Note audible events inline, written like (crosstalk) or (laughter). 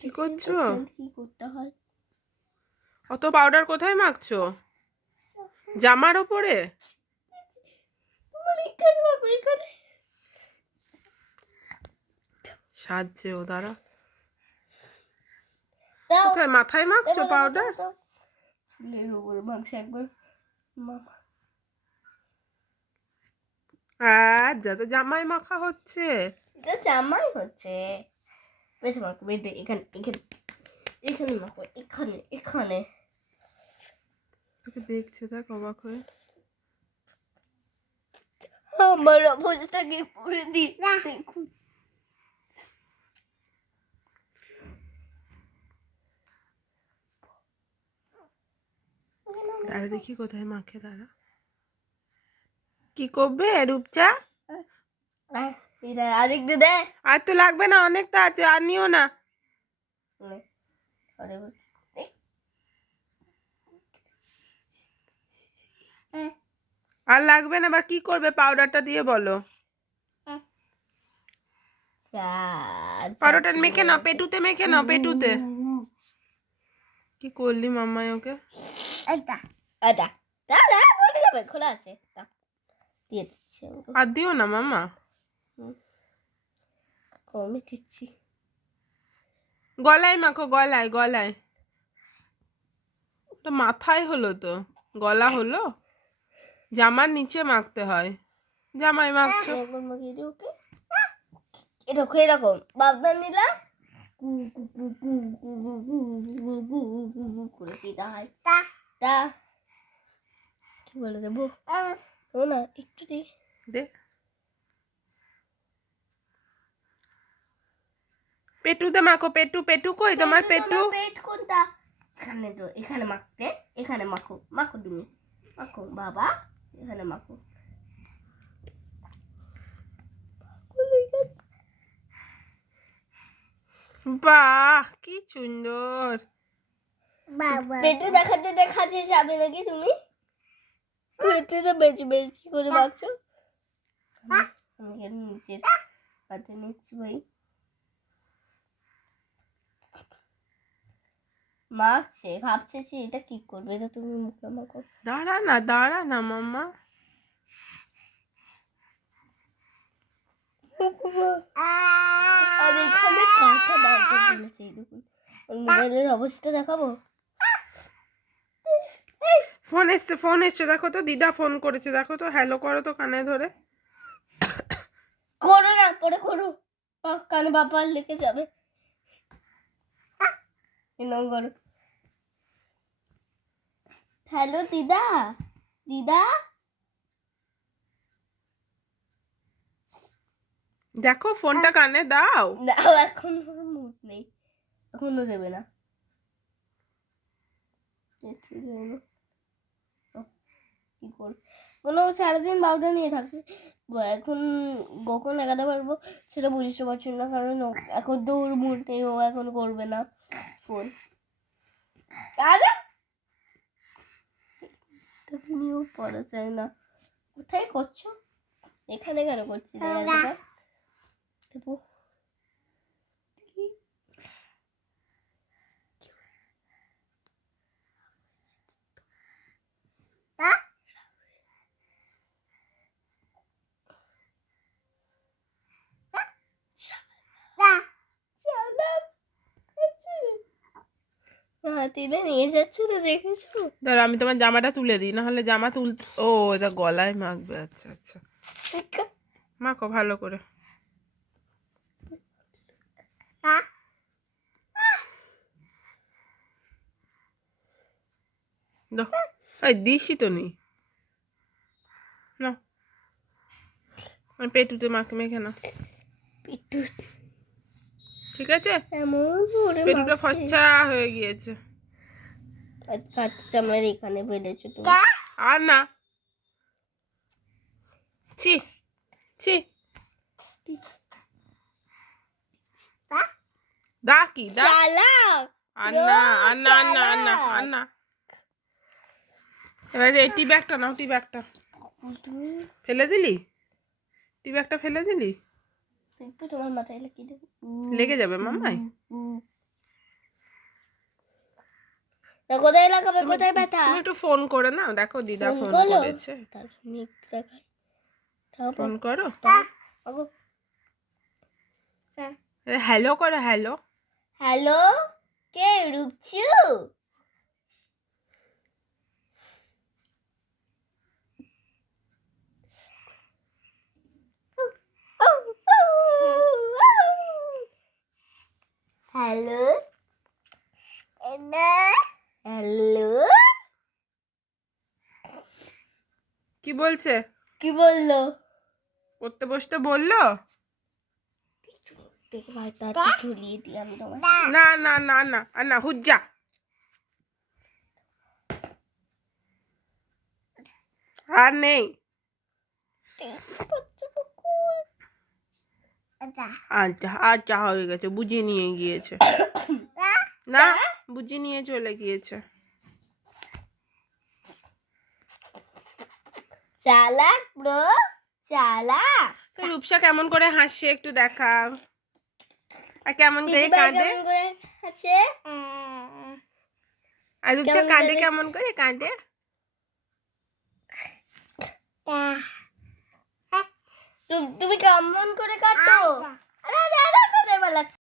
কি করছ? কি করতে হয়? অত পাউডার কোথায় মাখছো? জামার ওপরে? সাজছে ও দাও। কোথায় মাথায় মাখছো পাউডার একবার। আর যাতে জামাই মাখা হচ্ছে। এটা জামাই হচ্ছে। বেশি এখানে এখানে এখানে এখানে এখানে তোকে দেখছে দেখ অবাক হয়ে আমার অবস্থাকে পড়ে দি দেখুন দাঁড়া দেখি কোথায় মাখে দাঁড়া কি করবে রূপচা আরেক দে দে। আর তো লাগবে না অনেকটা আছে আর নিও না। আরে বল। এই। আর লাগবে না এবার কি করবে পাউডারটা দিয়ে বলো। পাউডারটা মেখে নাও পেটুতে মেখে নাও পেটুতে। কি করলি মাম্মাই ওকে? খোলা আছে। আর দিও না মাম্মা। কমে দিচ্ছি গলায় মাখো গলায় গলায় ওটা মাথায় হলো তো গলা হলো জামার নিচে মাখতে হয় জামাই মাখছো এরকম এরকম বাবা নিলাম করে দিতে হয় তা কি বলে দেবো ও না একটু দে পেটুতে মাখো পেটু পেটু কই তোমার পেটু? পেট কোনটা? এখানে তো এখানে মাখতে এখানে মাখো মাখো তুমি মাখো বাবা এখানে মাখো। বাহ কি সুন্দর। পেটে দেখাতে দেখাচ্ছে যাবে নাকি তুমি? পেটে তো বেশি বেশি করে মাখছো। নিচে হাতে নিচ্ছি ভাই। মাখছে ভাবছে সে এটা কি করবে? এটা তুমি মুখে মাখো দাঁড়া না দাঁড়া না মাম্মা। আর এখানে কাঁথা বাঁধতে বলেছে দেখুন। মোবাইলের অবস্থা দেখাবো? ফোন এসছে ফোন এসছে। দেখো তো দিদা ফোন করেছে। দেখো তো হ্যালো করো তো কানে ধরে। করো না পরে করো। কানে বাবার লেগে যাবে। এরকম করো। হ্যালো দিদা দিদা? দেখো ফোনটা কানে দাও। না এখন মুড নেই। এখনও দেবে না। কি করব কোনো সারাদিন বাউদা নিয়ে থাকবে এখন কখন লাগাতে পারব সেটা বুঝতে পারছি না কারণ এখন তো ওর মুড নেই ও এখন করবে না ফোন দাদা নিয়েও পড়া যায় না। কোথায় করছ? এখানে কেন করছি দেখ দেবো চালাক আছে। হাতিলে নিয়ে যাচ্ছে তো দেখেছ? দাঁড়া আমি তোমার জামাটা তুলে দিই নাহলে জামা তুল ও এটা গলায় মাখবে আচ্ছা আচ্ছা। মাখো ভালো করে। দিসই তো নেই না পেটুতে মাকে মেখে না পিটু ঠিক আছে? পেটুটা। ফচ্চা হয়ে গিয়েছে। আচ্ছা আমার এখানে বেড়েছো তুমি। আর না ছি ছি। ডাকি টি ব্যাগটা নাও টি ব্যাগটা। ফেলে দিলি? টি ব্যাগটা ফেলে দিলি? তোমার মাথায় লেগে যাবে লেগে যাবে মামাই? কোথায় লাগাবে কোথায় ব্যথা? তুমি একটু ফোন করে নাও দেখো দিদা ফোন করেছে। ফোন করো? হ্যালো করো হ্যালো হ্যালো কে রূপচু? হ্যালো কি বলছে? কি বলল? পড়তে বসতে বলল? না। না না না আর না হুজ্জা আর নেই। আচ্ছা। আচ্ছা হয়ে গেছে বুঝিয়ে নিয়ে গিয়েছে। (coughs) না বুঝিয়ে নিয়ে চলে গিয়েছে। চালাক ব্রো চালাক। তো রূপসা কেমন করে হাসছে একটু দেখা আর কেমন করে কাঁদে? কেমন করে আছে আর রূপসা কেমন কাঁদে করে? কেমন করে? কাঁদে? তুমি কেমন করে কাটো